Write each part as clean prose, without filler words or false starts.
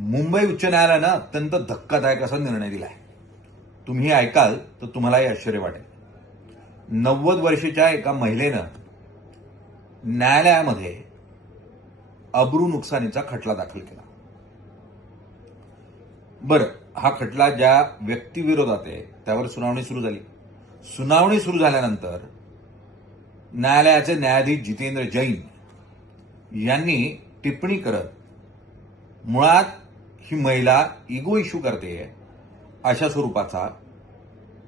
मुंबई उच्च न्यायालयानं अत्यंत धक्कादायक असा निर्णय दिलाय. तुम्ही ऐकाल तर तुम्हालाही आश्चर्य वाटेल. 90 वर्षाच्या एका महिलेनं न्यायालयामध्ये अब्रू नुकसानीचा खटला दाखल केला. बरं, हा खटला ज्या व्यक्तीविरोधात आहे त्यावर सुनावणी सुरू झाली. सुनावणी सुरू झाल्यानंतर न्यायालयाचे न्यायाधीश जितेंद्र जैन यांनी टिप्पणी करत मुळात ही महिला इगो इश्यू करते अशा स्वरूपाचा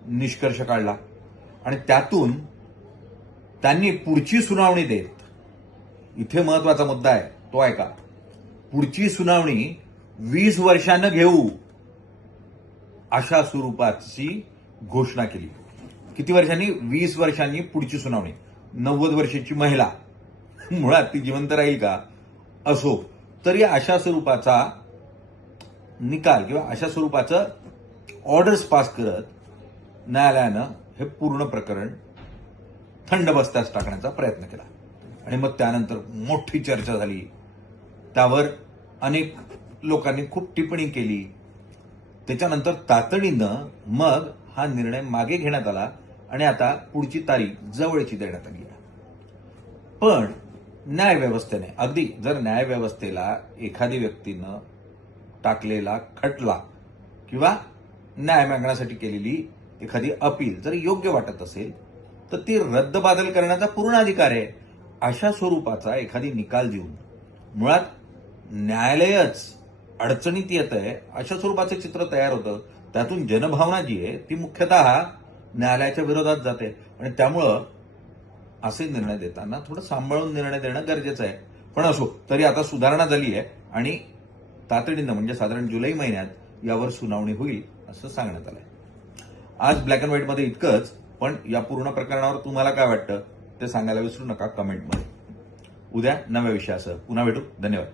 निष्कर्ष काढला आणि त्यातून त्यांनी पुढची सुनावणी देत, इथे महत्वाचा मुद्दा आहे तो ऐका, पुढची सुनावणी 20 वर्षांनं घेऊ अशा स्वरूपाची घोषणा केली. किती वर्षांनी? 20 वर्षांनी पुढची सुनावणी. 90 वर्षाची महिला, मुळात ती जिवंत राहील का असो तरी अशा स्वरूपाचा निकाल किंवा अशा स्वरूपाचं ऑर्डर्स पास करत न्यायालयानं हे पूर्ण प्रकरण थंड बस्त्यास टाकण्याचा प्रयत्न केला. आणि मग त्यानंतर मोठी चर्चा झाली, त्यावर अनेक लोकांनी खूप टिप्पणी केली. त्याच्यानंतर तातडीनं मग हा निर्णय मागे घेण्यात आला आणि आता पुढची तारीख जवळची देण्यात आली आहे. पण न्यायव्यवस्थेने, अगदी जर न्यायव्यवस्थेला एखादी व्यक्तीनं टाकलेला खटला किंवा न्याय मागण्यासाठी केलेली एखादी अपील जर योग्य वाटत असेल तर ती रद्दबातल करण्याचा पूर्ण अधिकार आहे. अशा स्वरूपाचा एखादी निकाल देऊन मुळात न्यायालयच अडचणीत येत आहे अशा स्वरूपाचं चित्र तयार होतं. त्यातून जनभावना जी आहे ती मुख्यतः न्यायालयाच्या विरोधात जाते आणि त्यामुळं असे निर्णय देताना थोडं सांभाळून निर्णय देणं गरजेचं आहे. पण असो, तरी आता सुधारणा झाली आहे आणि तातडीनं म्हणजे साधारण जुलै महिन्यात यावर सुनावणी होईल असं सांगण्यात आलंय. आज ब्लॅक अँड व्हाईटमध्ये इतकंच, पण या पूर्ण प्रकरणावर तुम्हाला काय वाटतं ते सांगायला विसरू नका कमेंटमध्ये. उद्या नव्या विषयासह पुन्हा भेटू. धन्यवाद.